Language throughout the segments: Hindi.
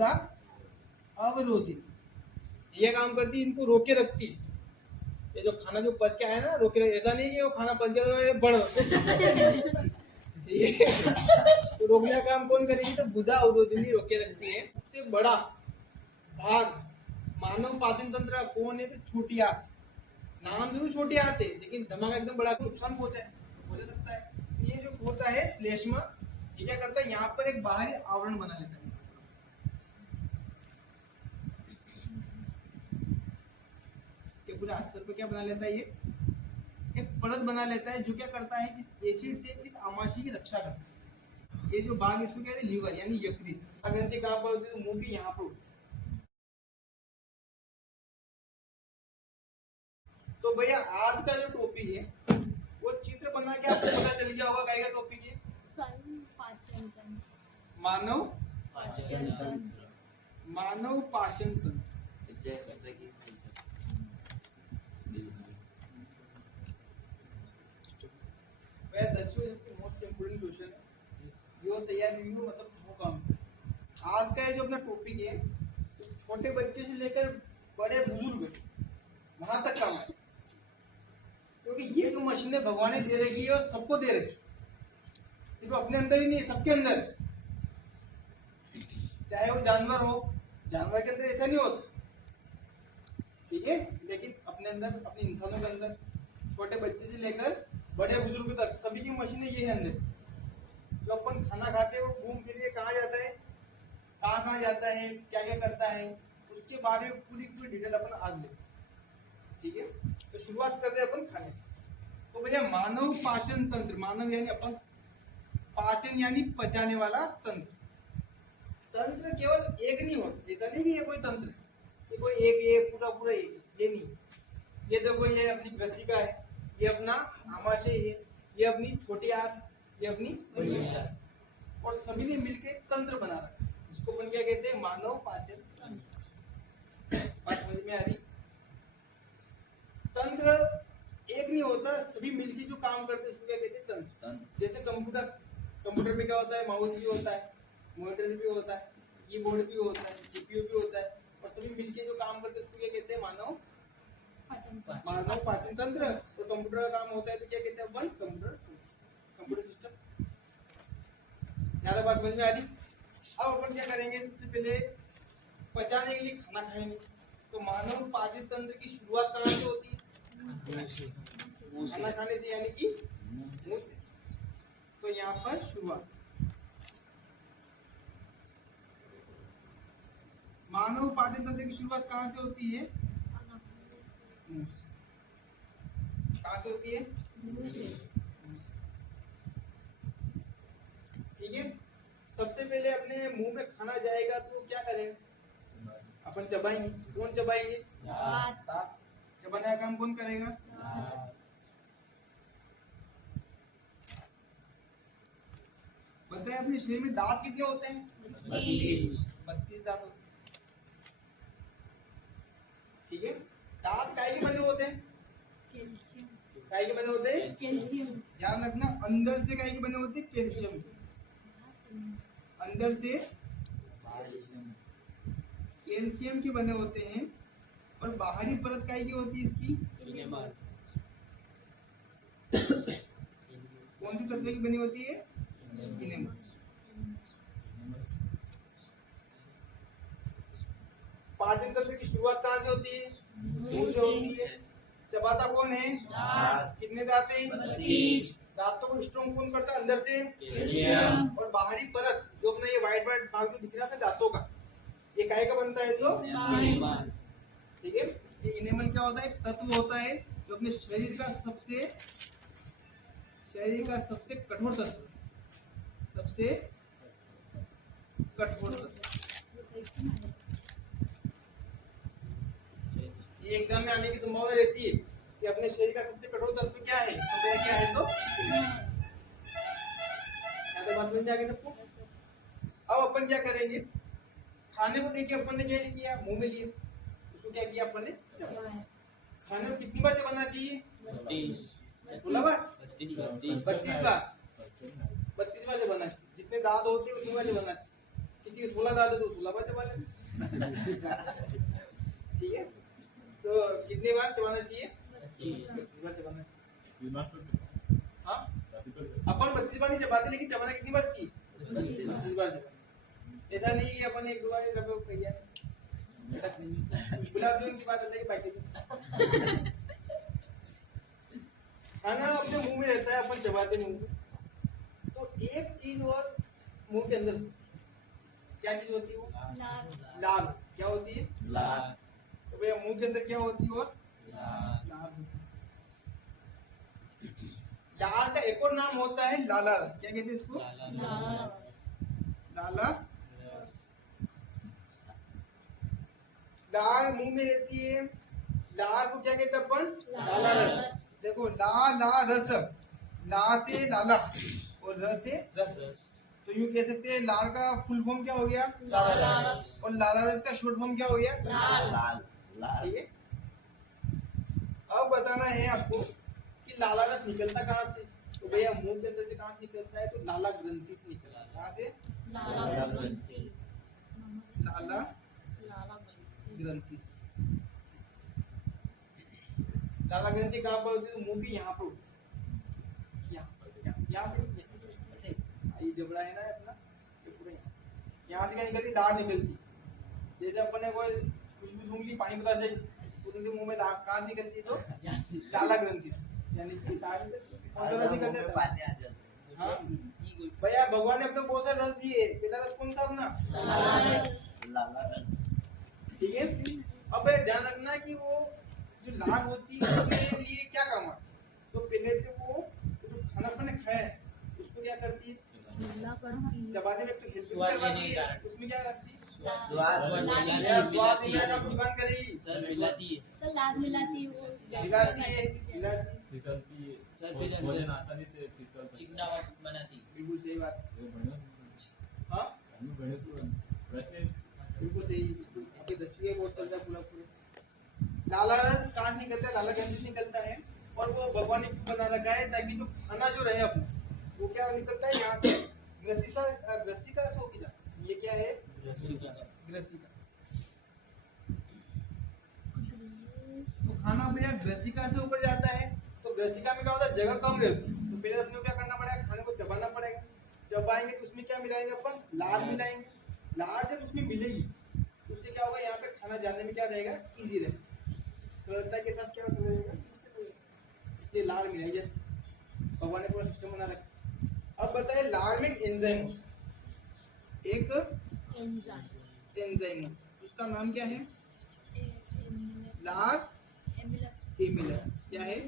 क्षुधा अवरोधित, ये काम करती है, इनको रोके रखती है। ये जो खाना जो पच के आया ना रोके, ऐसा नहीं कि वो खाना पच गया तो ये बढ़ ये तो रोकने का काम कौन करेगी? तो क्षुधा अवरोधिनी रोके रखती है। सबसे बड़ा भाग मानव पाचन तंत्र का कौन है? तो छोटी आंत। नाम जरूर छोटी आंत है लेकिन दिमाग एकदम बड़ा, तो नुकसान पहुंचा सकता है। ये जो होता है श्लेष्मा, ये क्या करता है? यहाँ पर एक बाहरी आवरण बना लेता है। ये पूरे अस्तर पर क्या बना लेता है? ये एक परत बना लेता है जो क्या करता है? इस एसिड से इस आमाशय की रक्षा करता है। ये जो भाग इसको कहते हैं लीवर यानी यकृत। ग्रंथि कहाँ पर होती है? तो मुंह के यहाँ पर होती है। तो भैया आज का जो टॉपिक है वो चित्र बना के आपको पता चल गया होगा। क्या टॉपिक है? मानव पाचन तंत्र। मानव पाचन तंत्र। वह 10वीं सबसे मोस्ट इम्पोर्टेंट क्वेश्चन है। यो तैयार रिव्यू मतलब वो काम। आज का ये जो अपना टॉपिक है तो छोटे बच्चे से लेकर बड़े बुजुर्ग वहां तक काम है, क्योंकि ये जो मशीनें भगवान ने दे रखी है वो सबको दे रखी, सिर्फ अपने अंदर ही नहीं, सबके अंदर। चाहे वो जानवर हो, जानवर के अंदर ऐसा नहीं होता, ठीक है, लेकिन अपने अंदर, अपने इंसानों के अंदर, छोटे बच्चे से लेकर बड़े बुजुर्ग तक सभी की मशीनें ये है अंदर। जो अपन खाना खाते हैं वो घूम फिर के कहाँ जाता है, कहाँ जाता है, क्या क्या करता है, उसके बारे में पूरी पूरी डिटेल अपन आज लेते, ठीक है। तो शुरुआत कर रहे हैं अपन खाने से। तो भैया मानव पाचन तंत्र, मानव यानी अपन, पाचन यानी पचाने वाला तंत्र। तंत्र केवल एक नहीं होता, ऐसा नहीं कि ये कोई तंत्र, ये कोई एक, ये पूरा पूरा एक, ये नहीं। ये देखो ये अपनी ग्रसिका है, ये अपना आमाशय है, ये अपनी छोटी आंत, ये अपनी बड़ी आंत, और सभी ने मिलकर एक तंत्र बना रखा है, जिसको अपन क्या कहते हैं? मानव पाचन तंत्र। बात समझ में आ रही? तंत्र एक नहीं होता, सभी मिलके जो काम करते हैं उसको क्या कहते हैं? तंत्र। जैसे कंप्यूटर, कंप्यूटर में क्या होता है? माउस भी होता है, मॉनिटर भी होता है, कीबोर्ड भी होता है, सीपीयू भी होता है, और सभी मिलके जो काम करते हैं उसको क्या कहते हैं? मानव पाचन तंत्र। तो कंप्यूटर का काम होता है तो क्या कहते हैं अपन? Computer system. ज़्यादा बात समझ में आ रही? अब अपन क्या करेंगे? सबसे पहले पचाने के लिए खाना खाएंगे। तो मानव पाचन तंत्र की शुरुआत कहाँ से होती है? खाना खाने से, यानी कि मुंह से। तो यहाँ पर शुरुआत मानव पाचन तंत्र की शुरुआत कहाँ से होती है? मुंह से। कहाँ से होती है? मुंह से। ठीक है। सबसे पहले अपने मुंह में खाना जाएगा तो क्या करेंगे? अपन चबाएंगे। कौन चबाएंगे? दांत। चबाने का काम कौन करेगा? बताए अपने शरीर में दांत कितने होते हैं? 32 दांत होते हैं, ठीक है। दांत काय के बने होते हैं? काय के बने होते हैं? कैल्शियम। ध्यान रखना, अंदर से काय के बने होते हैं? कैल्शियम। अंदर से कैल्शियम के बने होते हैं, और बाहरी परत काय की होती है इसकी? कौन सी तत्व की बनी होती है? इनेमल। पाचन तंत्र की शुरुआत कहाँ से होती है? मुंह से होती है। चबाता कौन है? कितने दांत हैं? 32। दांतों को स्ट्रॉन्ग कौन करता है? अंदर से कैल्शियम। और बाहरी परत जो अपना ये व्हाइट व्हाइट भाग जो दिख रहा है दांतों का, ये काय का बनता है? जो इनेमल, ठीक है। ये इनेमल क्या होता है? एक तत्व होता है जो अपने शरीर का सबसे कठोर तत्व, सबसे कठोर तत्व। ये एग्जाम में आने की संभावना रहती है कि अपने शरीर का सबसे कठोर तत्व क्या है? तो वह क्या है? तो बात समझ में आ गई सबको? अब अपन क्या करेंगे? खाने को देखिए, अपन ने क्या किया? मुंह में लिया, उसको क्या किया? अपन ने चबाया। खाने को कितनी बार चबाना चाहिए? 16 बार, 32 बार, 32 बार चबाना चाहिए। जितने दांत होते हैं उतनी बार चबाना चाहिए। किसी के 16 दांत है तो 16 बार चबा लेना। ठीक है, तो कितनी बार चबाना चाहिए? 32 बार चबाना चाहिए। हाँ, अपन 32 बार नहीं चबाते, लेकिन चबाना कितनी बार चाहिए? 32 बार चबाना। ऐसा नहीं कि अपन 1-2 बार रब कर दिया। गुलाब जामुन की बात अलग बाकी। खाना अपने मुंह में रहता है, अपन चबाते मुंह में। तो एक चीज और मुंह के अंदर, क्या चीज होती है वो? लाल। क्या होती है? लाल। तो भैया मुंह के अंदर क्या होती है? और लाल। लाल का एक और नाम होता है लाला रस। क्या कहते हैं इसको? लाला रस। लाल मुंह में रहती है, लाल को क्या कहते हैं अपन? लाला रस। देखो, ला ला रस, ला से लाला और र से रस। तो यूं कह सकते हैं लाल का फुल फॉर्म क्या हो गया? लाला रस। और लाला रस का शॉर्ट फॉर्म क्या हो गया? लाल। ठीक है, अब बताना है आपको कि लाला रस निकलता कहाँ से। तो भैया मुंह के अंदर से कहाँ से निकलता है? तो लाला ग्रंथि से निकलता है। कहाँ से? लाला ग्रंथि। लाला ग्रंथि। लाला ग्रंथि कहाँ पर होती है? तो मुंह के यहाँ पर होती है। यहाँ पे ये जबड़ा है ना अपना, ये पूरा यहाँ से क्या निकलती? दाढ़ निकलती। जैसे अपन ने कोई खुशबू सूंघ ली, पानी पता चल, तुरंत मुंह में दाढ़ कहाँ से निकलती है? तो लाला ग्रंथि, यानी कि दाढ़ निकलती है। हाँ भैया, भगवान ने अपने बहुत सारे रस दिए, पहला रस कौन सा अपना? लाला रस। ठीक है, अब ध्यान रखना कि वो जो लाल होती है उसके लिए क्या काम है। तो पहले तो वो जो खाना अपन ने खाया है उसको क्या करती है? चबाने में तो हिस्सा करवाती है, उसमें क्या करती है? स्वाद मिलाकर जीवन करेगी। सर मिलाती है, सर लाद मिलाती है, वो मिलाती है, फिसलती है सर, भोजन आसानी से फिसल चिकना बनाती है। बिल्कुल सही बात। हाँ बिल्कुल सही। आपके 10वीं का बोर्ड चलता है पूरा पूरा। लाला रस कहाँ से निकलता है? लाला ग्रंथि से निकलता है। और वो भगवान ने बना रखा है ताकि जो खाना जो रहे अपना, वो क्या निकलता है यहाँ से? ग्रसिका से होके जाता है। ये क्या है? ग्रसिका। तो खाना भैया ग्रसिका से ऊपर जाता है। तो ग्रसिका में क्या होता है? जगह कम रहती है। तो पहले अपने को क्या करना पड़ेगा? खाने को चबाना पड़ेगा। चबाएंगे तो उसमें क्या मिलाएंगे अपन? लार मिलाएंगे। लार जब उसमें मिलेगी तो उससे क्या होगा? यहाँ पे खाना जाने में क्या रहेगा? इजी रहेगा, सरलता के साथ क्या चला जाएगा, इसलिए लार मिलाई जाती। भगवान ने पूरा सिस्टम बना रखा। अब बताइए, लार में एंजाइम, एक एंजाइम, उसका नाम क्या है? लार एमिलस। क्या है?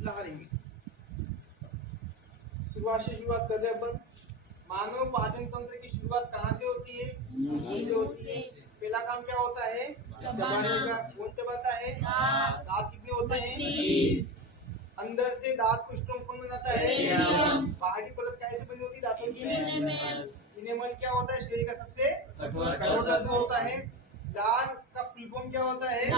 लार एमिलस। शुरुआत कर रहे हैं अपन। मानव पाचन तंत्र की शुरुआत कहाँ से होती है? मुंह से होती है। पहला काम क्या होता है? चबाने का। कौन चबाता है? दांत कितने होते हैं? 20। अंदर से दांत को स्ट्रॉन्ग कौन बनाता है? बाहरी परत कैसे बनी होती है दांतों की? इनेमल। क्या होता है? शरीर का सबसे कठोर तत्व होता है। लार का फुल फॉर्म क्या होता है?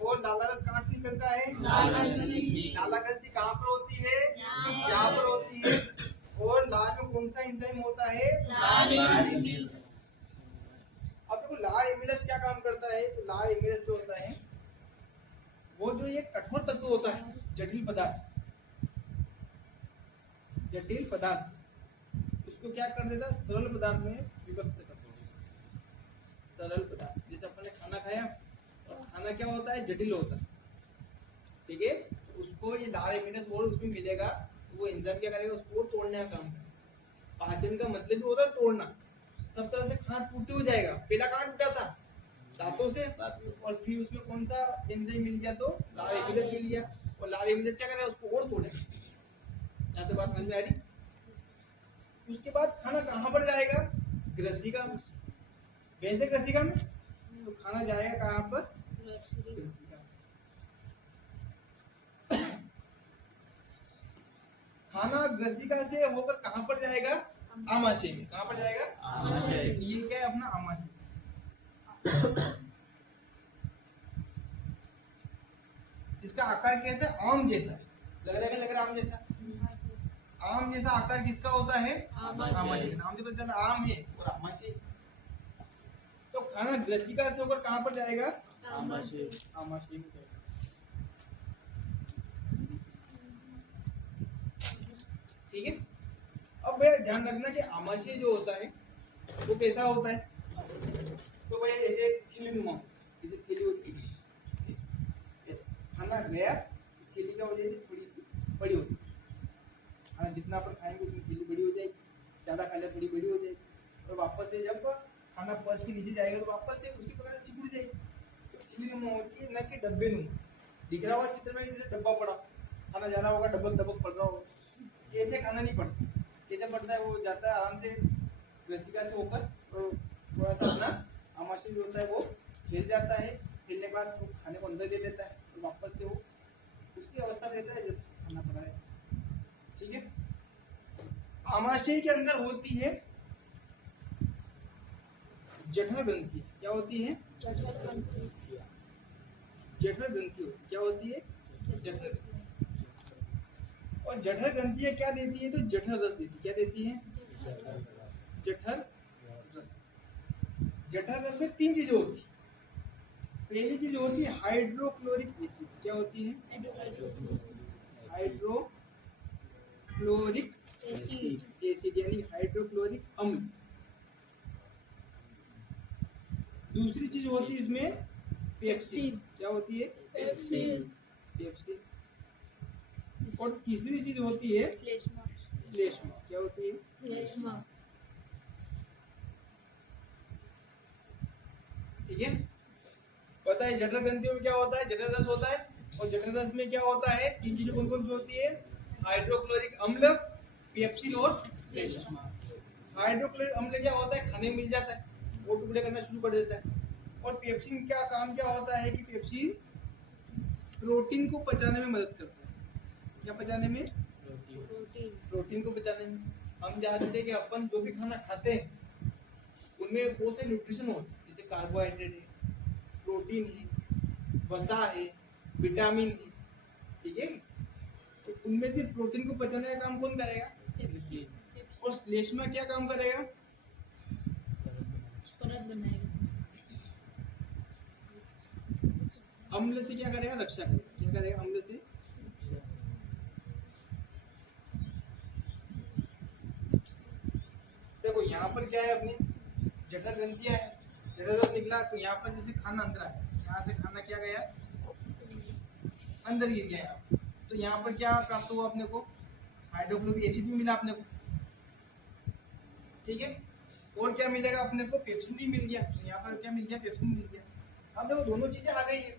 और लाला रस कहाँ से निकलता है? लाला ग्रंथि कहाँ पर होती है? यहाँ पर होती है। और लार में कौन सा एंजाइम होता है? लार एमिलस। अब देखो, लार एमिलस क्या काम करता है? तो लार एमिलस जो होता है वो जो ये कठोर तत्व होता है, जटिल पदार्थ, उसको क्या कर देता है? सरल पदार्थ में विभक्त कर देता है। सरल पदार्थ, जैसे अपन ने खाना खाया और खाना क्या होता है? जटिल होता है। ठीक है, तो उसको ये लार एमिलस और उसमें मिलेगा, तो वो एंजाइम क्या करेगा? उसको तोड़ने का काम करेगा। पाचन का मतलब भी होता है तोड़ना। सब तरह से खाना टूटते हो जाएगा। पहला कहाँ टूटा था? दांतों से। और फिर उसमें कौन सा एंजाइम मिल गया? तो लार एमिलस मिल गया। और लार एमिलस क्या करेगा? उसको और तोड़ेगा। यहाँ तो बात समझ में आ रही? उसके बाद खाना कहाँ पर जाएगा? ग्रसिका में। वैसे ग्रसिका में तो खाना जाएगा कहाँ पर? ग्रसिका। खाना ग्रसिका से होकर कहाँ पर जाएगा? आमाशय में। कहाँ पर जाएगा? आमाशय। ये क्या है अपना? आमाशय। इसका आकार कैसा? आम जैसा लग रहा है, आम जैसा। आम जैसा आकार किसका होता है? आमाशय। नाम से पता चला आम है और आमाशय। तो खाना ग्रसिका से होकर कहाँ पर जाएगा? आमाशय। आमाशय में जाएगा। ठीक है। अब भैया ध्यान रखना कि आमाशय जो होता है वो कैसा होता है? तो भैया ऐसे थैलीनुमा, जैसे थैली होती है, ऐसे खाना गया तो थैली क्या हो जाएगी? थोड़ी सी बड़ी होती है। खाना जितना अपन खाएंगे उतनी थैली बड़ी हो जाएगी, ज्यादा खा लिया थोड़ी बड़ी हो जाएगी, और वापस से जब खाना पच के नीचे जाएगा तो वापस से उसी प्रकार सिकुड़ जाएगी। तो थैलीनुमा होती है, ना कि डब्बे नुमा। दिख रहा होगा चित्र में जैसे डब्बा पड़ा, खाना जा रहा होगा, डबक डबक पड़ रहा होगा। ऐसे खाना नहीं पड़ता। कैसे पड़ता है? वो जाता है आराम से ग्रसिका से होकर, और थोड़ा सा अपना आमाशय जो होता है वो हिल जाता है। हिलने के बाद वो खाने को अंदर ले लेता है और वापस से वो उसी अवस्था में रहता है जब खाना पड़ा है। ठीक है। आमाशय के अंदर होती है जठर ग्रंथि। क्या होती है? जठर ग्रंथि। जठर ग्रंथि होती। क्या होती है? जठर ग्रंथि। और जठर ग्रंथियां क्या देती है? तो जठर रस देती है। क्या देती है? जठर रस। जठर रस में तीन चीजें होती है। पहली चीज होती है हाइड्रोक्लोरिक एसिड। क्या होती है? हाइड्रोक्लोरिक एसिड यानी हाइड्रोक्लोरिक अम्ल। दूसरी चीज होती है इसमें पेप्सिन। क्या होती है? पेप्सिन। पेप्सिन। और तीसरी चीज होती है श्लेष्मा। श्लेष्मा। क्या होती है? श्लेष्मा। ठीक है। पता है जठर ग्रंथियों में क्या होता है? जठर रस होता है। और जठर रस में क्या होता है? तीन चीजें कौन कौन सी होती है? हाइड्रोक्लोरिक अम्ल, पेप्सिन और श्लेष्मा। हाइड्रोक्लोरिक अम्ल क्या होता है? खाने में मिल जाता है, वो टुकड़े करना शुरू कर देता है। और पेप्सिन क्या काम क्या होता है कि पेप्सिन प्रोटीन को पचाने में मदद करता है। क्या पचाने में? प्रोटीन को पचाने में। हम जानते हैं कि अपन जो भी खाना खाते हैं उनमें बहुत से न्यूट्रिशन होते हैं, जैसे कार्बोहाइड्रेट है, प्रोटीन है, वसा है, विटामिन है। ठीक है। तो उनमें से प्रोटीन को पचाने का काम कौन करेगा? और श्लेष्मा क्या काम करेगा? परत बनाएगा। अम्ल से क्या करेगा? रक्षा करेगा। क्या करेगा अम्ल से? देखो यहाँ पर क्या है, अपनी जठर ग्रंथियां है, जठर रस निकला तो यहाँ पर जैसे खाना अंदर आया, यहाँ से खाना क्या गया? अंदर गिर गया। यहाँ तो यहाँ पर क्या प्राप्त हुआ अपने को? हाइड्रोक्लोरिक एसिड भी मिला अपने को। ठीक है। और क्या मिलेगा अपने को? पेप्सिन भी मिल गया। तो यहाँ पर क्या मिल गया? पेप्सिन मिल गया। अब देखो दोनों चीजें आ गई है,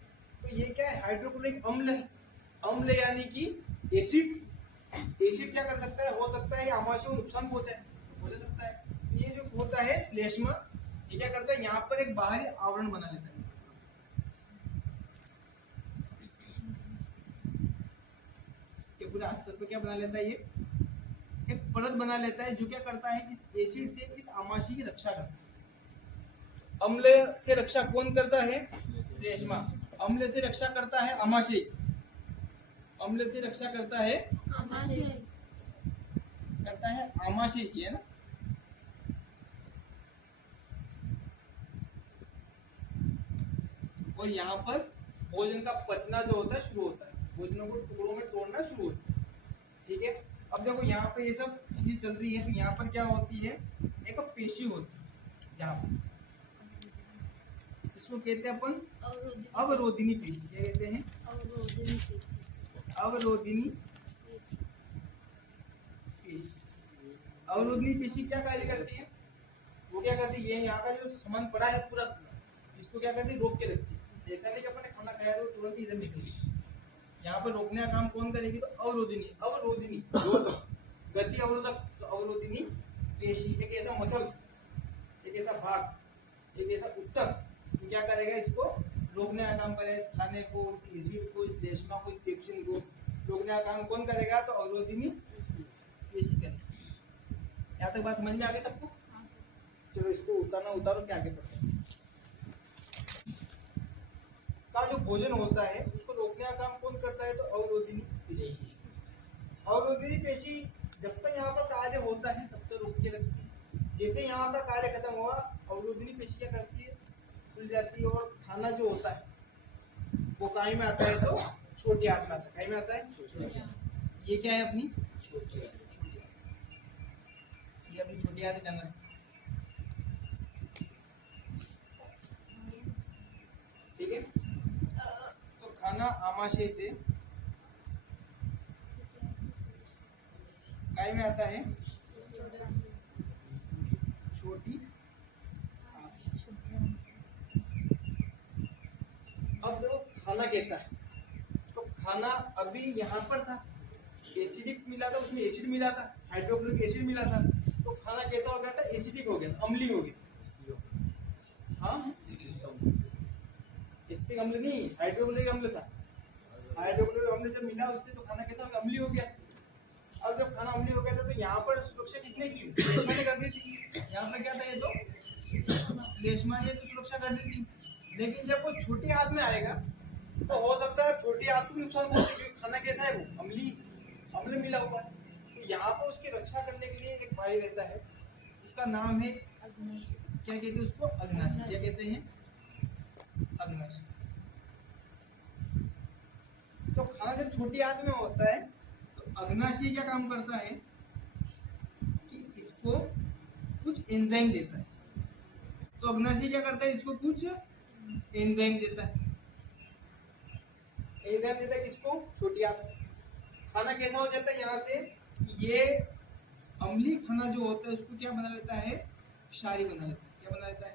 तो ये क्या है? हाइड्रोक्लोरिक अम्ल है। अम्ल यानी कि एसिड। एसिड क्या कर सकता है? हो सकता है आमाशय को नुकसान पहुंचाए, हो सकता है। ये जो होता है श्लेष्मा, ये क्या करता है? यहाँ पर एक बाहरी आवरण बना लेता है। ये पूरे अस्तर पे क्या बना लेता है? ये एक परत बना लेता है जो क्या करता है? इस एसिड से इस आमाशय की रक्षा करता है। अम्ल से रक्षा कौन करता है? श्लेष्मा। अम्ल से रक्षा करता है आमाशय। अम्ल से रक्षा करता है आमाशय। आमाशय की, है ना। और यहाँ पर भोजन का पचना जो होता है शुरू होता है, भोजनों को टुकड़ों में तोड़ना शुरू होता है। ठीक है। अब देखो यहाँ पे ये सब चीजें चल रही है, तो यहाँ पर क्या होती है? एक पेशी होती है यहाँ पर, इसको कहते हैं अपन अवरोधिनी पेशी। क्या कहते हैं? अवरोधिनी पेशी। अवरोधिनी पेशी क्या कार्य करती है? वो क्या करती है? ये यहाँ का जो सामान पड़ा है पूरा, इसको क्या करती है? रोक के रखती है। ऐसा नहीं कि अपन ने खाना खाया तो तुरंत इधर निकल गई। यहाँ पर रोकने का काम कौन करेगी? तो अवरोधिनी। अवरोधिनी गति अवरोधक। तो अवरोधिनी पेशी एक ऐसा मसल्स, एक ऐसा भाग, एक ऐसा उत्तक क्या करेगा? इसको रोकने का काम करेगा। इस खाने को, इस एसिड को, इस श्लेष्मा को, इस पेप्सिन को रोकने का काम कौन करेगा? तो अवरोधिनी पेशी करेगी। यहाँ तक बात समझ में आ गई सबको? चलो इसको उतारो क्या आगे बढ़ते हैं। का जो भोजन होता है उसको रोकने का काम कौन करता है? तो अवरोधिनी पेशी। अवरोधिनी पेशी जब तक यहाँ पर कार्य होता है तब तक रोक के रखती है। जैसे यहाँ का कार्य खत्म हुआ, अवरोधनी पेशी क्या करती है, खुल जाती है, और खाना जो होता है वो काय में आता है, तो छोटी आंत में आता है। काय में आता है, ये क्या है अपनी छोटी आंत, ये अपनी छोटी आंत के अंदर, ठीक है। तो खाना आमाशय से काय में आता है, छोटी। अब देखो खाना कैसा है, तो खाना अभी यहाँ पर था, एसिडिक मिला था, उसमें एसिड मिला था, हाइड्रोक्लोरिक एसिड मिला था, तो खाना कैसा हो गया था, एसिडिक हो गया, अम्लीय हो गया। हाँ, एसिडिक अम्ल नहीं, हाइड्रोक्लोरिक अम्ल था। हाइड्रोक्लोरिक अम्ल जब मिला उससे, तो खाना कैसा हो गया, अम्लीय हो गया। अब जब खाना अम्लीय हो गया था, तो यहाँ पर सुरक्षा किसने की, श्लेष्मा ने कर दी थी। यहाँ पर क्या था, ये तो श्लेष्मा ने तो सुरक्षा कर दी थी। लेकिन जब वो छोटी आंत में आएगा, तो हो सकता है छोटी आंत को नुकसान पहुंचे, क्योंकि खाना कैसा है, वो अम्ल मिला हुआ है। तो यहाँ पर उसकी रक्षा करने के लिए एक भाई रहता है, उसका नाम है, क्या कहते हैं उसको, अग्नाशी। क्या कहते हैं, अग्नाशी। तो खाना जब छोटी आंत में होता है, तो अग्नाशी क्या काम करता है कि इसको कुछ एंजाइम देता है। तो अग्नाशी क्या करता है, इसको कुछ एंजाइम देता है। एंजाइम देता है किसको, छोटी आंत। खाना कैसा हो जाता है, यहाँ से ये अम्लीय खाना जो होता है उसको क्या बना लेता है, क्षारी बना लेता है। क्या बना लेता है,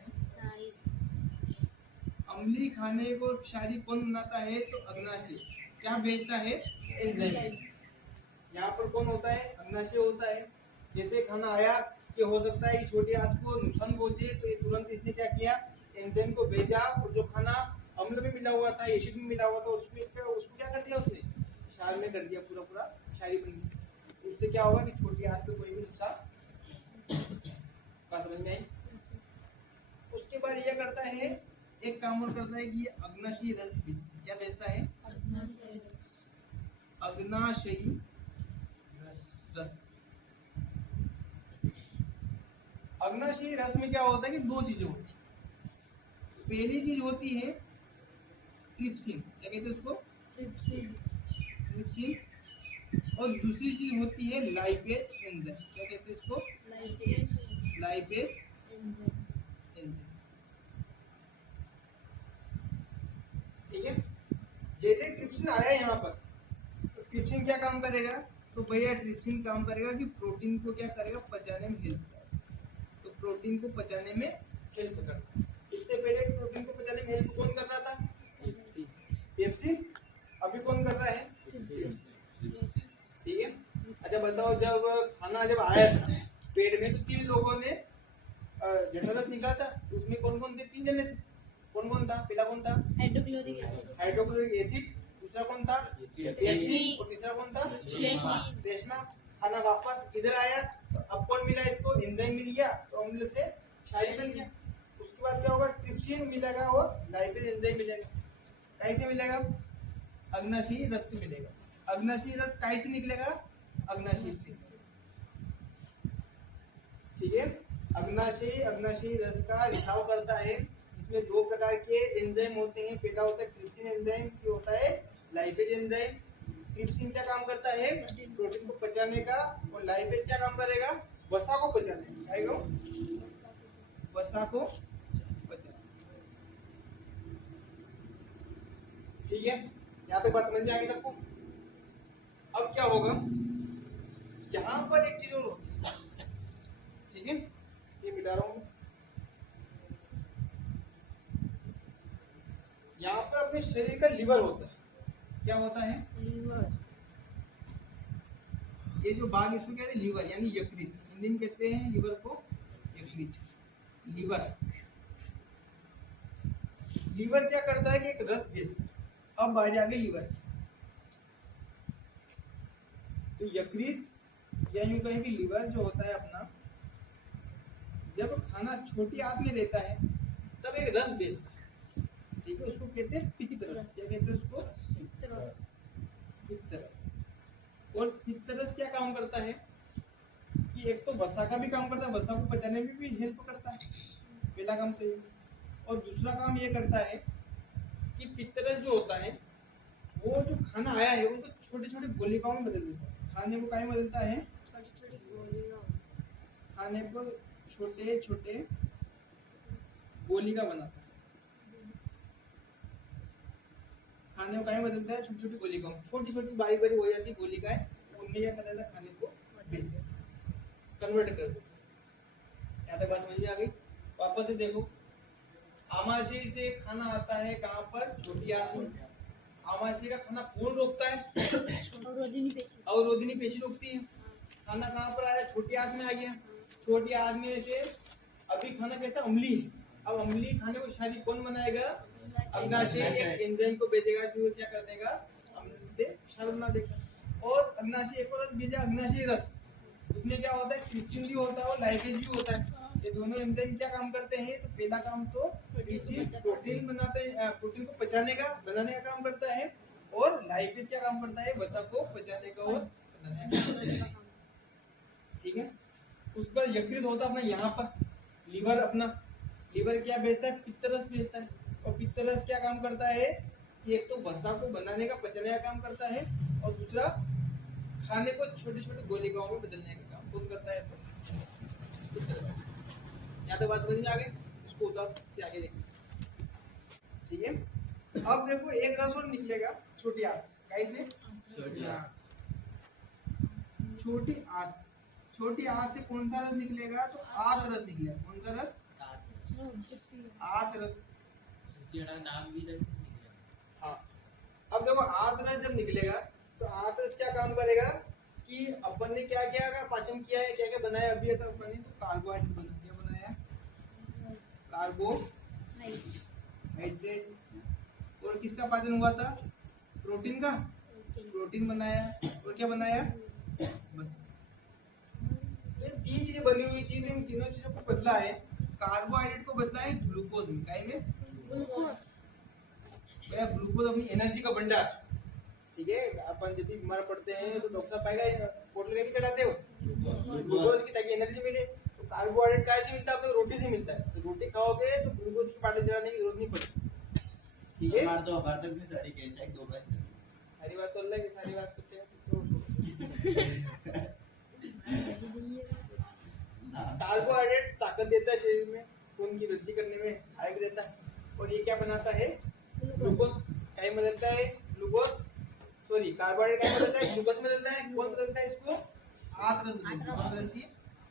अम्लीय खाने को क्षारी कौन बनाता है, तो अग्नाशय। क्या भेजता है, एंजाइम। यहाँ पर कौन होता है, अग्नाशय होता है। जैसे खाना आया कि हो सकता है कि छोटी आंत को नुकसान पहुंचे, तो ये तुरंत इसने क्या किया, एंजाइम को भेजा, और जो खाना अम्ल में मिला हुआ था, एसिड में मिला हुआ था, उसको क्या कर दिया उसने, क्षार में कर दिया, पूरा पूरा क्षारी बन गया। उससे क्या होगा कि छोटी आंत पे कोई भी नुकसान, बात समझ में आई। उसके बाद ये करता है, एक काम और करता है कि ये अग्नाशयी रस भेजता है। क्या भेजता है, अग्नाशयी रस। अग्नाशयी रस में क्या होता है कि दो चीजें होती है। पहली चीज होती है ट्रिप्सिन। क्या कहते हैं उसको, ट्रिप्सिन। और दूसरी चीज होती है लाइपेज एंजाइम। क्या कहते हैं इसको, लाइपेज एंजाइम। ठीक है। जैसे ट्रिप्सिन आया यहाँ पर, तो ट्रिप्सिन क्या काम करेगा, तो भैया ट्रिप्सिन काम करेगा कि प्रोटीन को क्या करेगा, पचाने में हेल्प करेगा। तो प्रोटीन को पचाने में हेल्प करता है। इससे पहले प्रोटीन को पचाने में हेल्प कौन कर रहा था, पेप्सिन। अभी कौन कर रहा है, ठीक है। अच्छा बताओ, जब खाना जब आया था पेट में, तो 3 लोगों ने जठरस निकाला था, उसमें कौन कौन थे, 3 जने थे। कौन कौन था, पहला कौन था, हाइड्रोक्लोरिक एसिड, दूसरा कौन था, पेप्सिन, और तीसरा कौन था, श्लेष्मा। खाना वापस इधर आया, तो अब कौन मिला इसको, एंजाइम मिल गया, तो अम्ल से क्षारी बन गया। उसके बाद क्या होगा, ट्रिप्सिन मिलेगा और लाइपेज एंजाइम मिलेगा। कैसे मिलेगा, अग्नाशयी रस से मिलेगा। अग्नाशयी रस कैसे निकलेगा, अग्नाशयी से, ठीक है। अग्नाशयी रस का रिसाव करता है, जिसमें 2 प्रकार के एंजाइम होते हैं। पहला होता है ट्रिप्सिन एंजाइम, जो होता है लाइपेज एंजाइम। ट्रिप्सिन क्या काम करता है, प्रोटीन को पचाने का, और लाइपेज क्या काम करेगा, वसा को पचाने का। क्या, वसा को पचाने। ठीक है, यहाँ तक बात समझ में आ गई सबको। अब क्या होगा, यहाँ पर एक चीज और होती है, ठीक है, ये मिटा रहा हूँ। यहाँ पर अपने शरीर का लिवर होता है। क्या होता है, ये जो भाग, इसको कहते हैं लिवर, यानी यकृत। हिंदी में कहते हैं लिवर को यकृत, लिवर। लिवर क्या करता है कि एक रस भेजता है। अब बात आ गई लिवर की। तो यकृत या यूं कहें कि लिवर जो होता है अपना, जब खाना छोटी आंत में रहता है तब एक रस भेजता है, ठीक है। उसको कहते हैं पित्त रस। क्या कहते हैं उसको, पित्त रस। और पित्त रस क्या काम करता है, कि एक तो वसा का भी काम करता है, वसा को पचाने में भी हेल्प करता है, पहला काम तो ये। और दूसरा काम ये करता है कि पित्तरस जो होता है वो जो खाना आया है उनको छोटे छोटे गोलिकाओं में बदल देता है, खाने को क्या में बदलता है, छोटी छोटी गोलियां खाने को छोटे छोटे गोलिका बनाता है, खाने को क्या में बदलता है, छोटी छोटी गोलिकाओं, छोटी छोटी बारी बारी हो जाती गोलिकाएं, उनमें क्या करता है, खाने को भेज देता, कन्वर्ट कर देता। यहाँ तक बात समझ में आ गई। वापस से देखो, आमाशय से खाना आता है कहाँ पर, छोटी आंत में। आमाशय का खाना कौन रोकता है, अवरोधिनी पेशी अवरोधिनी पेशी रोकती है। खाना कहाँ पर आया, छोटी आंत में आ गया, छोटी आंत में से अभी खाना कैसा अम्लीय है, अब अम्लीय खाने को क्षारीय कौन बनाएगा, अग्नाशय एक एंजाइम को भेजेगा जो क्या कर देगा, अम्ल से क्षार बना देगा। और अग्नाशय एक और रस भेजा, अग्नाशय रस, उसमें क्या होता है, ट्रिचिन भी होता है और लाइपेज भी होता है। ये दोनों एंजाइम क्या काम करते हैं, तो पहला काम तो प्रोटीन बनाते हैं, प्रोटीन को पचाने का बनाने का काम करता है, और लाइपेज क्या काम करता है, वसा को पचाने का और बनाने का काम करता है। ठीक है, उस पर यकृत होता है अपना यहाँ पर, लीवर अपना, लीवर क्या बेचता है, पित्तरस बेचता है, और पित्तरस क्या काम करता है कि एक तो वसा को बनाने का पचाने का काम करता है, और दूसरा खाने को छोटे छोटे गोलिकाओं में बदलने का काम कौन करता है, तो पित्तरस। यहाँ तक बात समझ में आ गई, इसको उतार के आगे देखिए। ठीक है, अब देखो एक रस और निकलेगा छोटी आंत से, कैसे, छोटी आंत, छोटी आंत से कौन सा रस निकलेगा, तो आत रस निकलेगा, कौन सा रस, आत रस। नाम भी रस निकला। हाँ, अब देखो आत रस जब निकलेगा तो आत रस क्या काम करेगा कि अपन ने क्या क्या अगर पाचन किया है, क्या क्या बनाया अभी तक अपन ने, तो कार्बोहाइड्रेट बना, क्या बनाया, कार्बोहाइड्रेट, और किसका पाचन हुआ था, प्रोटीन का, प्रोटीन बनाया, और क्या बनाया, बस ये तीन चीजें बनी हुई थी, इन तीनों चीजों को बदला है, कार्बोहाइड्रेट को बदला है ग्लूकोज में, क्या में, ग्लूकोज अपनी एनर्जी का भंडार। ठीक है, अपन जब भी बीमार पड़ते हैं तो डॉक्टर साहब पाएगा बोतल लेके चढ़ाते हो ग्लूकोज की, ताकि एनर्जी मिले। तो कार्बोहाइड्रेट कहाँ से मिलता है, आपको रोटी से मिलता है, तो रोटी खाओगे तो ग्लूकोज की पार्टी चढ़ाने की जरूरत नहीं पड़ती। ठीक है, हमारे तो भारत में साड़ी कैसा है, दो बार सारी बात तो अलग है, सारी बात करते हैं तो कार्बोहाइड्रेट ताकत देता है शरीर में, खून की वृद्धि करने में सहायक रहता है, और ये क्या बनाता है, ग्लूकोज, क्या बदलता है, ग्लूकोज, सॉरी कार्बोहाइड्रेट क्या बदलता है, ग्लूकोज में बदलता है, कौन बदलता है इसको, आत रस बदलती है,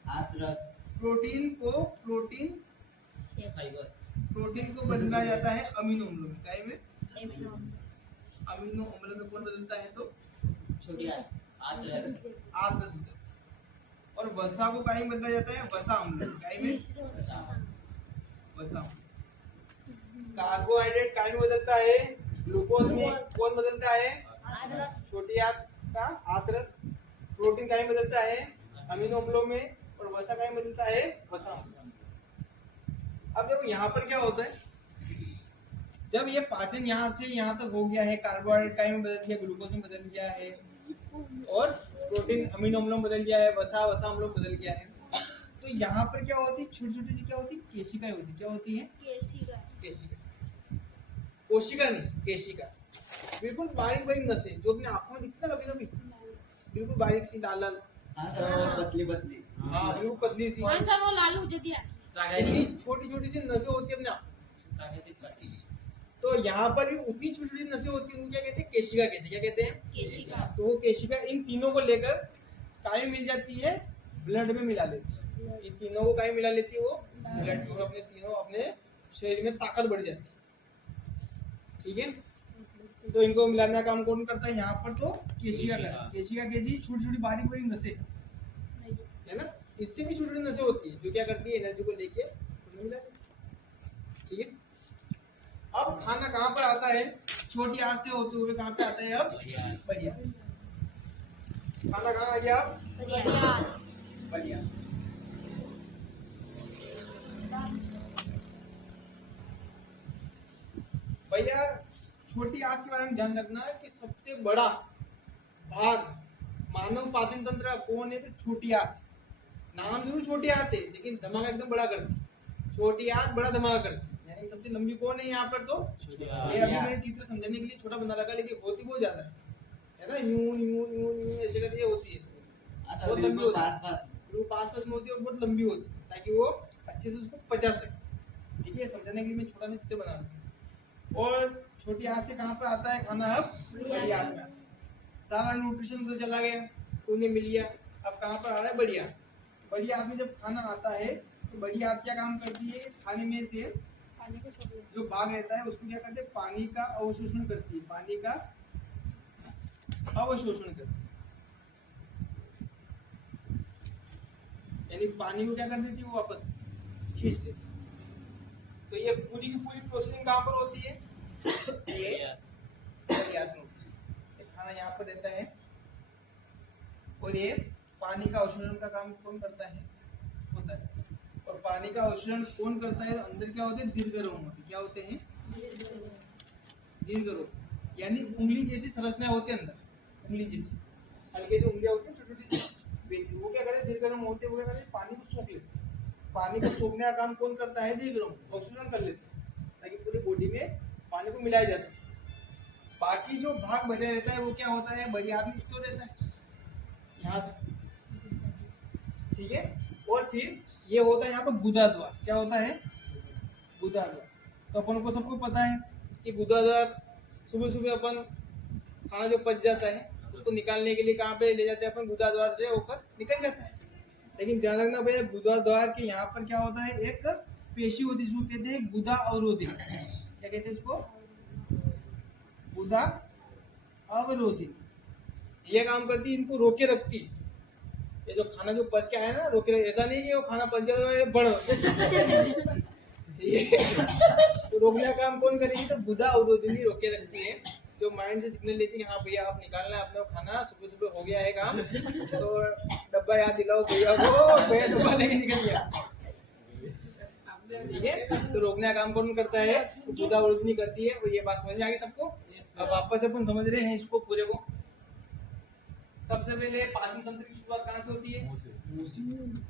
आत रस, प्रोटीन को, प्रोटीन फाइबर, प्रोटीन को बदला जाता है अमीनो अम्लों में, क्या में, अमीनो अम्ल में कौन बदलता है, तो छोटी आंत रस, आत रस बदलता है। और वसा को क्या में बदला जाता है, वसा अम्ल, क्या में, वसा अम्ल। कार्बोहाइड्रेट क्या में बदलता है, ग्लूकोज में, कौन बदलता है, छोटी आंत का आतरस। प्रोटीन क्या में बदलता है, अमीनो अम्लों में, और वसा क्या में बदलता है, वसा अम्ल। अब देखो यहाँ पर क्या होता है, जब ये पाचन यहाँ से यहाँ तक हो गया है, कार्बोहाइड्रेट क्या में बदल गया, ग्लूकोज में बदल गया है, और प्रोटीन अमीनो अम्लों में बदल गया है, वसा अम्लों में बदल गया है, तो यहाँ पर क्या होती है, छोटी छोटी सी क्या होती है, केशिकाएं होती है, क्या होती है, केशिका, कोशिका नहीं, केशिका, बिल्कुल बारीक बारीक नसें जो अपने आंखों में दिखती है कभी कभी, बिल्कुल बारीक सी लाल लाल, हाँ सर, वो पतली पतली, हाँ बिल्कुल पतली सी, सर वो लालू जल्दी इतनी छोटी छोटी सी नसें होती है अपने आंखों में। तो यहाँ पर भी उतनी छोटी छोटी नसें होती है, उनको क्या कहते हैं, केशिका कहते हैं, क्या कहते हैं, केशिका। तो वो केशिका इन तीनों को लेकर काय मिल जाती है, ब्लड में मिला लेती है, इन तीनों को काय मिला लेती है, वो ब्लड में, अपने तीनों अपने शरीर में ताकत बढ़ जाती है। ठीक है, तो इनको मिलाने का काम कौन करता है, यहाँ पर तो केशिका करता है, केशिका कैसी, छोटी छोटी बारीक बारीक नसें है ना, इससे भी छोटी छोटी नसें होती है जो क्या करती है, एनर्जी को लेके मिला देती है। ठीक है, अब खाना कहाँ पर आता है, छोटी आंत से होते हुए कहाँ पे आता है, अब बढ़िया, खाना कहाँ आ गया, अब बढ़िया। भैया छोटी आंत के बारे में ध्यान रखना है कि सबसे बड़ा भाग मानव पाचन तंत्र का कौन है, तो छोटी आंत, नाम जरूर छोटी आंत है लेकिन धमाका एकदम बड़ा करती है। छोटी आंत बड़ा धमाका करती है, यानी सबसे लंबी कौन है यहाँ पर? तो ये अभी मैंने चित्र समझाने के लिए छोटा बना रखा, लेकिन होती बहुत ज्यादा है ना, यूं यूं यूं यूं ऐसे करके होती है, अच्छा बहुत लंबी बिल्कुल होती है। पास बिल्कुल पास में होती है और बहुत लंबी होती है, ताकि वो अच्छे से उसको पचा सके। ठीक है, समझाने के लिए मैं छोटा सा चित्र बना रहा हूँ। और छोटी आंत से कहाँ पर आता है खाना? अब बड़ी आंत में। सारा न्यूट्रिशन तो चला गया, उन्हें मिल गया, अब कहाँ पर आ रहा है? बड़ी आंत। बड़ी आंत में जब खाना आता है तो बड़ी आंत क्या काम करती है? खाने में से पानी को छोड़ दो। जो भाग रहता है उसको क्या करते हैं? पानी का अवशोषण करती है, पानी का अवशोषण करती है, यानी पानी को क्या कर देती है? वो वापस खींच लेती है। तो ये पूरी की पूरी प्रोसेसिंग कहाँ पर होती है? ये बड़ी आंत में होती है। ये खाना यहाँ पर रहता है और ये पानी का अवशोषण का काम कौन करता है? होता है। और पानी का अवशोषण कौन करता है? तो अंदर क्या होते हैं? दीर्घरोम होते हैं। क्या होते हैं? दीर्घरोम, यानी उंगली जैसी संरचना होती है अंदर, उंगली जैसी हल्के जो उंगलियां होती है छोटी छोटी बेसिक, वो क्या करते हैं? दीर्घरोम होते हैं, वो क्या करते हैं? पानी को सोख लेते हैं। पानी को सोखने का काम कौन करता है? दीर्घरोम अवशोषण कर लेते हैं, ताकि पूरी बॉडी में पानी को मिलाया जा सके। बाकी जो भाग बचा रहता है वो क्या होता है? बड़ी आंत में स्टोर रहता है यहाँ तक। ठीक है, और फिर ये होता है यहाँ पर गुदा द्वार। क्या होता है? गुदा द्वार। तो अपन को सबको पता है कि गुदा द्वार सुबह सुबह अपन खाना जो पच जाता है उसको निकालने के लिए कहाँ पे ले जाते हैं? अपन गुदा द्वार से होकर निकल जाता है। लेकिन ध्यान रखना भैया, गुदा द्वार के यहाँ पर क्या होता है? एक पेशी होती है, जिसको कहते हैं गुदा अवरोधी। क्या कहते हैं उसको? गुदा अवरोधी। ये काम करती है, इनको रोके रखती है। ये जो खाना जो पच के आया ना, रोके, ऐसा नहीं कि वो खाना पच गया तो ये बढ़ ठीक है, तो रोकने का काम कौन करेगी? तो गुदा अवरोधिनी रोके रखती है, जो माइंड से सिग्नल देती है कि हाँ भैया आप निकालना है अपना खाना, सुबह सुबह हो गया है काम, तो डब्बा याद दिलाओ भैया को, भैया डब्बा लेके निकल गया। ठीक है, तो रोकने का काम कौन करता है? तो गुदा अवरोधिनी करती है। और ये बात समझ में आ गई सबको? अब वापस अपन समझ रहे हैं इसको पूरे को। सबसे पहले पाचन तंत्र की शुरुआत कहाँ से होती है?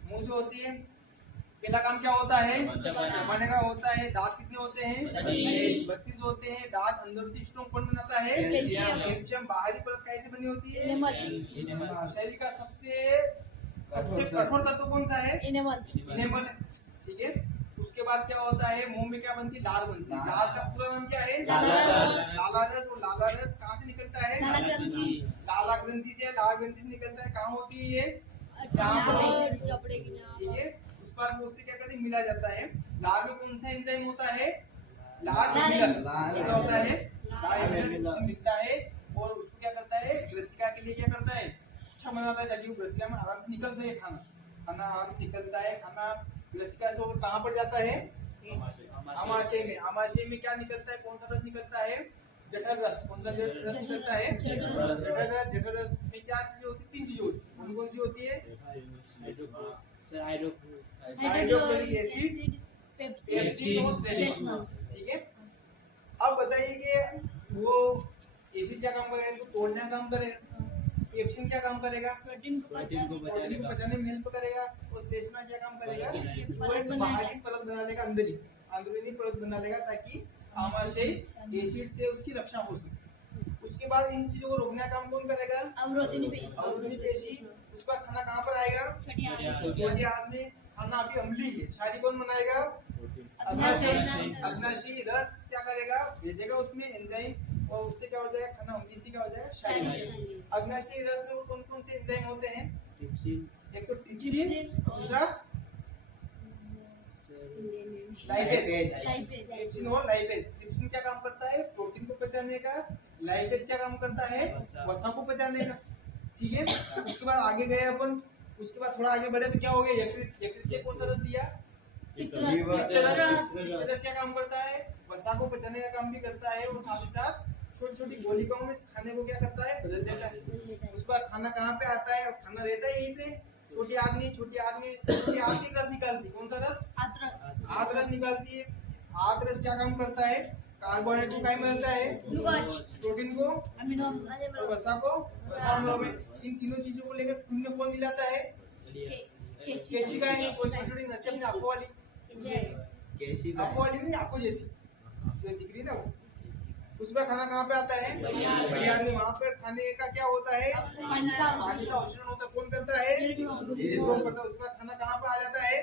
मुंह से होती है। पहला काम क्या होता है? चबाने का होता है। दांत कितने होते हैं? 32 होते हैं। दांत अंदर से स्ट्रॉन्ग कौन बनाता है? कैल्शियम। बाहरी परत कैसे बनी होती है? शरीर का सबसे कठोर तत्व कौन सा है? इनेमल। ठीक है, उसके बाद क्या होता है? मुंह में क्या बनती है? लार बनती है। लार का पूरा नाम क्या है? लाला रस। और लाला रस कहाँ से निकलता है? लाला ग्रंथि से। लाला ग्रंथि से निकलता है, कहाँ होती है ये? ठीक है, उस पर उससे क्या करते हैं? मिला जाता है। लार में कौन सा एंजाइम होता है? लार होता है। लार मिलता है और उसको क्या करता है? ग्रसिका के लिए क्या करता है? अच्छा बनाता है, ताकि वो ग्रसिका में आराम से निकल सके खाना। खाना आराम से निकलता है। खाना ग्रसिका से होकर कहाँ पर जाता है? आमाशय में। आमाशय में क्या निकलता है? कौन सा रस निकलता है? जठर रस। कौन सा रस निकलता है? जठर रस। जठर रस में क्या चीजें होती है? 3 चीजें होती है। कौन कौन सी होती है? हाइड्रोक्लोरिक एसिड, पेप्सिन और स्लेशनॉल। ठीक है, अब बताइए कि वो एसिड क्या काम करेगा? इनको तोड़ने का काम करेगा। पेप्सिन क्या काम करेगा? प्रोटीन को पचाने में हेल्प करेगा। और स्लेशनॉल क्या काम करेगा? वो एक बाहरी परत बना देगा, अंदरूनी परत बना देगा, ताकि आमाशय एसिड से उसकी रक्षा हो सके। उसके बाद इन चीजों को रोकने का काम कौन करेगा? अवरोधिनी पेशी। उसका खाना कहाँ पर आएगा? छोटी आंत में। खाना अभी अम्लीय है, शायरी कौन बनाएगा? अग्नाशयी रस क्या करेगा? भेजेगा उसमें एंजाइम, और उससे क्या हो जाएगा? खाना अम्लीय से क्या हो जाएगा? शायरी। अग्नाशयी रस में कौन कौन से एंजाइम होते हैं? एक तो ट्रिप्सिन, दूसरा लाइपेज। ट्रिप्सिन और लाइपेज। ट्रिप्सिन क्या काम करता है? प्रोटीन को पचाने का। लाइपेज क्या काम करता है? वसा को पचाने का। ठीक है, उसके बाद आगे गए अपन। उसके बाद थोड़ा आगे बढ़े तो क्या हो गया? यकृत के कौन सा रस दिया? पित्त रस क्या काम करता है? वसा को पचाने का काम भी करता है, और साथ ही साथ छोटी छोटी गोलिकाओं में खाने को क्या करता है? बदल देता है। उसके बाद खाना कहाँ पे आता है? खाना रहता है यहीं पे। छोटी आदमी रस निकालती। कौन सा रस? आत रस निकालती है। आत रस क्या काम करता है? कार्बोहाइड्रेट को क्या मिलता है? प्रोटीन को, और वसा को। इन तीनों चीजों को लेकर खून में कौन मिलाता है? केशी का है कोई छोटी नसें अपनी आंखों वाली कैसी का आंखों वाली नहीं आंखों जैसी जो दिख रही ना वो उसका खाना कहाँ पे आता है बड़ियार में। वहाँ पे खाने का क्या होता है पानी का अवशोषण होता है। कौन करता है कौन करता है। उसका खाना कहाँ पे आ जाता है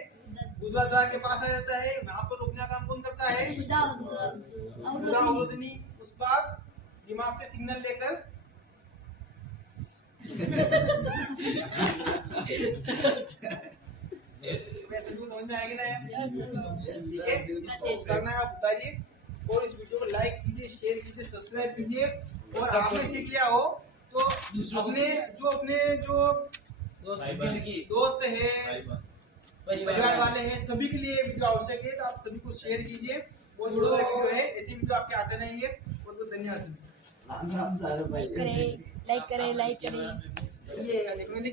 गुदाद्वार के पास आ जाता है। वहाँ पर रोकने का काम कौन करता है गुदा अवरोधनी। उसका दिमाग से सिग्नल लेकर वैसे तो समझ में आएगी ना यार? ठीक है तो करना है आप बताइए और इस वीडियो को लाइक कीजिए शेयर कीजिए सब्सक्राइब कीजिए। और आपने सीख लिया हो तो अपने जो दोस्त है परिवार वाले हैं सभी के लिए वीडियो आवश्यक है। तो आप सभी को शेयर कीजिए और जुड़ो वीडियो है ऐसे वीडियो आपके आते रहेंगे। बहुत बहुत धन्यवाद सभी। राम राम सारू भाई लाइक करें ये